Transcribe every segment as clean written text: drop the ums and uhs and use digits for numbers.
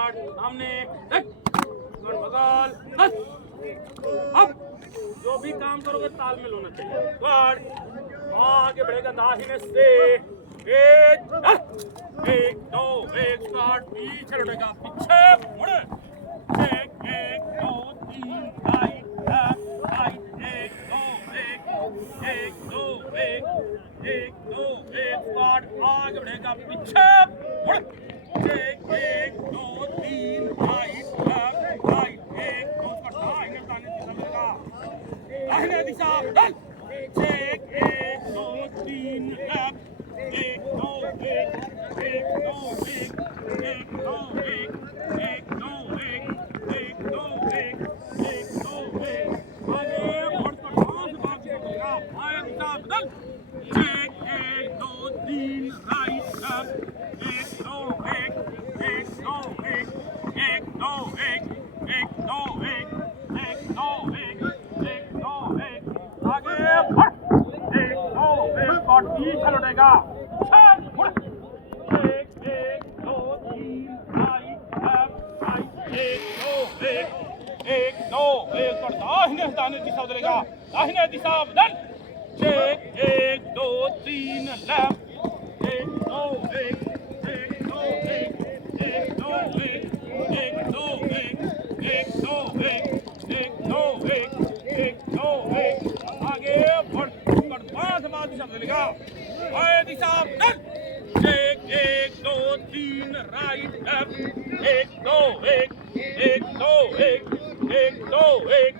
Squad सामने बगल अब जो भी काम करोगे तालमेल होना चाहिए। स्क्वाड आगे बढ़ेगा दाहिने से एक दो एक स्क्वाड पीछे लौटेगा पीछे मुड़े एक दो तीन राइट एक दो एक स्क्वाड आगे बढ़ेगा पीछे मुड़े एक दो तीन राइट एक दो स्क्वाड दाहिने दिशा बदल एक दो तीन लेफ्ट एक दो एक दो एक दो एक दो एक दो एक दो एक आगे बढ़कर पांच बार चलेगा दाहिने दिशा बदल एक दो तीन राइट लेफ्ट एक दो एक दो एक दो एक दो एक दो एक आगे बढ़ एक दो एक और पीछे लौटेगा एक दो तीन राइट एक दो एक और दाहिने दिशा बदलेगा दाहिने दिशा बदल एक दो तीन लेफ्ट एक दो एक दो एक दो एक दो एक दो एक दो एक आगे बढ़कर पांच बार दिशा बदलेगा बाएं दिशा बदल एक दो तीन राइट लेफ्ट एक दो एक दो एक दो एक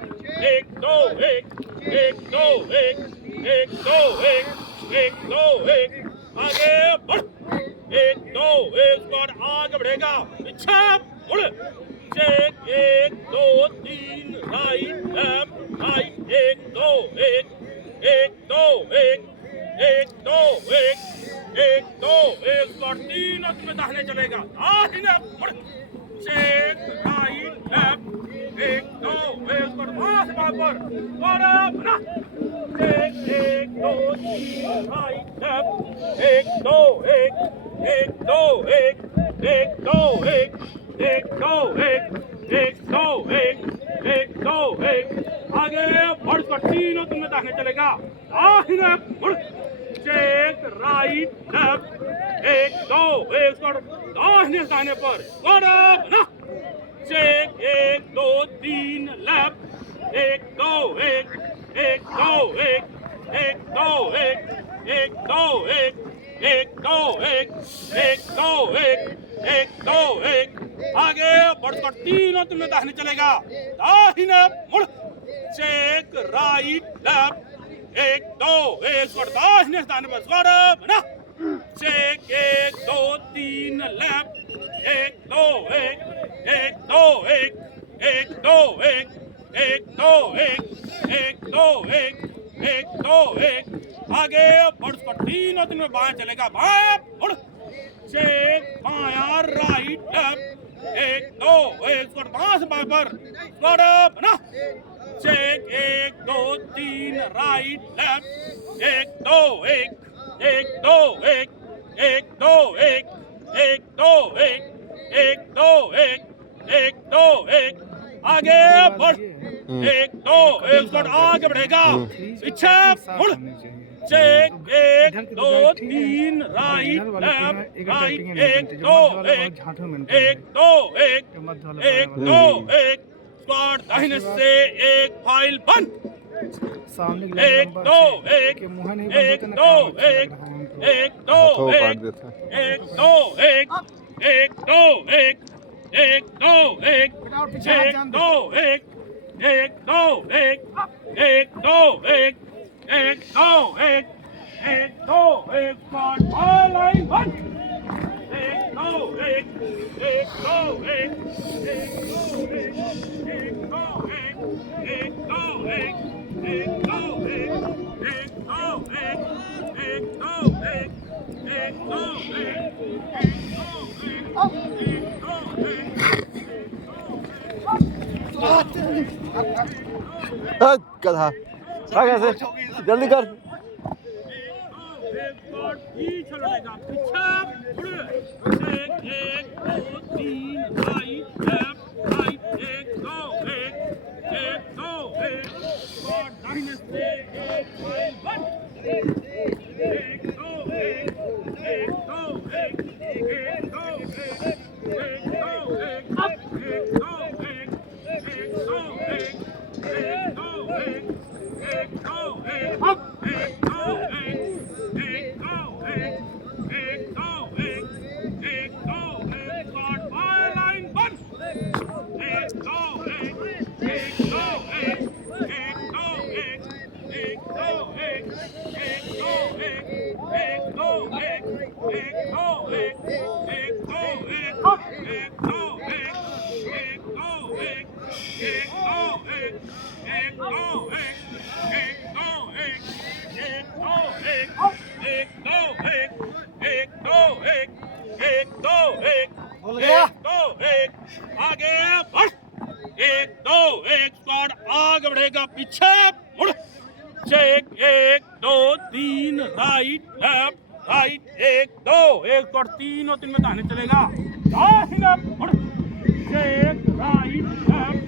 दो एक दो एक दो एक आगे बढ़ एक दो एक स्क्वाड आगे बढ़ेगा पीछे मुड़ एक दो तीन राइट लेफ्ट एक दो एक दो एक दो एक स्क्वाड तीन में दाहिने चलेगा दाहिने मुड़ एक राइट लेफ्ट एक दो एक स्क्वाड पांच बार पर बना एक दो तीन राइट लेफ्ट एक दो एक दो एक दो एक दो एक दो एक आगे बढ़कर तीनों में दाहिने चलेगा दाहिने मुड़ एक राइट लेफ्ट एक दो एक दाहिने पर बना एक दो तीन लेफ्ट एक दो एक दो एक दो एक दो एक दो एक आगे बढ़कर तीनों में दाहिने चलेगा दाहिने मुड़ एक राइट लेफ्ट एक दो एक दाहिने पर बना एक दो तीन लेफ्ट एक दो एक दो एक दो एक दो एक आगे बढ़कर तीनों में बाएं चलेगा बाएं मुड़ एक बाया राइट लेफ्ट एक दो एक पांच बार पर बना एक दो तीन राइट लेफ्ट एक दो एक दो एक दो एक दो एक आगे बढ़ एक दो एक आगे बढ़ेगा पीछे मुड़ एक दो तीन राइट लेफ्ट एक दो एक स्क्वाड दाहिने से एक फाइल बंद एक दो एक दो एक दो एक दो एक दो एक दो एक दो एक दो एक दो एक दो एक दो एक लाइन बंद एक दो एक दो एक दो एक दो एक दो एक दो एक दो गधा कैसे जल्दी कर और पीछे लौटेगा पीछे मुड़ एक एक दो तीन राइट लेफ्ट राइट एक दो एक और दाहिने से एक वन एक दो एक दो एक दो एक अप एक दो एक दो एक दो एक अप एक दो शॉट बाय लाइन वन एक दो एक दो एक दो एक दो एक दो एक दो एक दो एक दो एक अप एक दो एक दो एक दो एक दो एक दो एक दो एक दो एक दो एक आगे बढ़ एक दो एक स्क्वाड आगे बढ़ेगा पीछे मुड़ एक एक दो तीन राइट लेफ्ट राइट एक दो एक और तीन में दाहिने चलेगा दाहिने मुड़ एक राइट लेफ्ट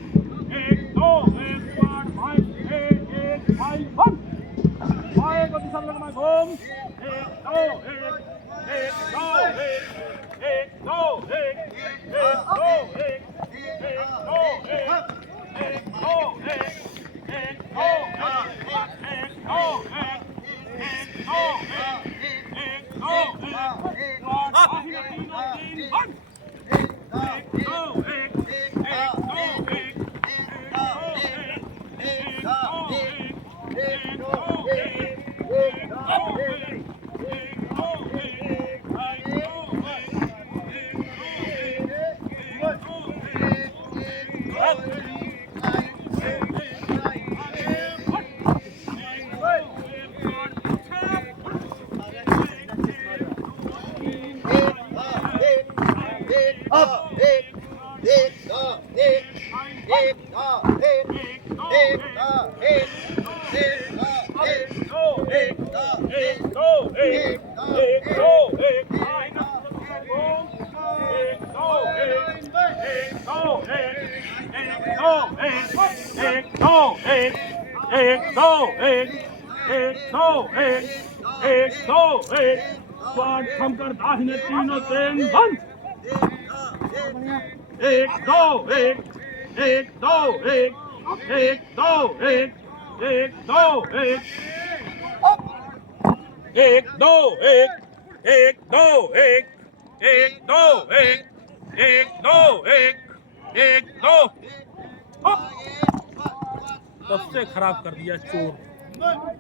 एक दो एक स्क्वाड फाइव एक फाइव वन फाइव को दिशा लगना घूम एक दो एक दो एक दो एक दो एक दो एक दो कम कर दाहिने तीनों तीन बंद एक दो एक दो एक दो एक दो एक दो एक दो एक दो एक दो एक दो सबसे खराब कर दिया चोर।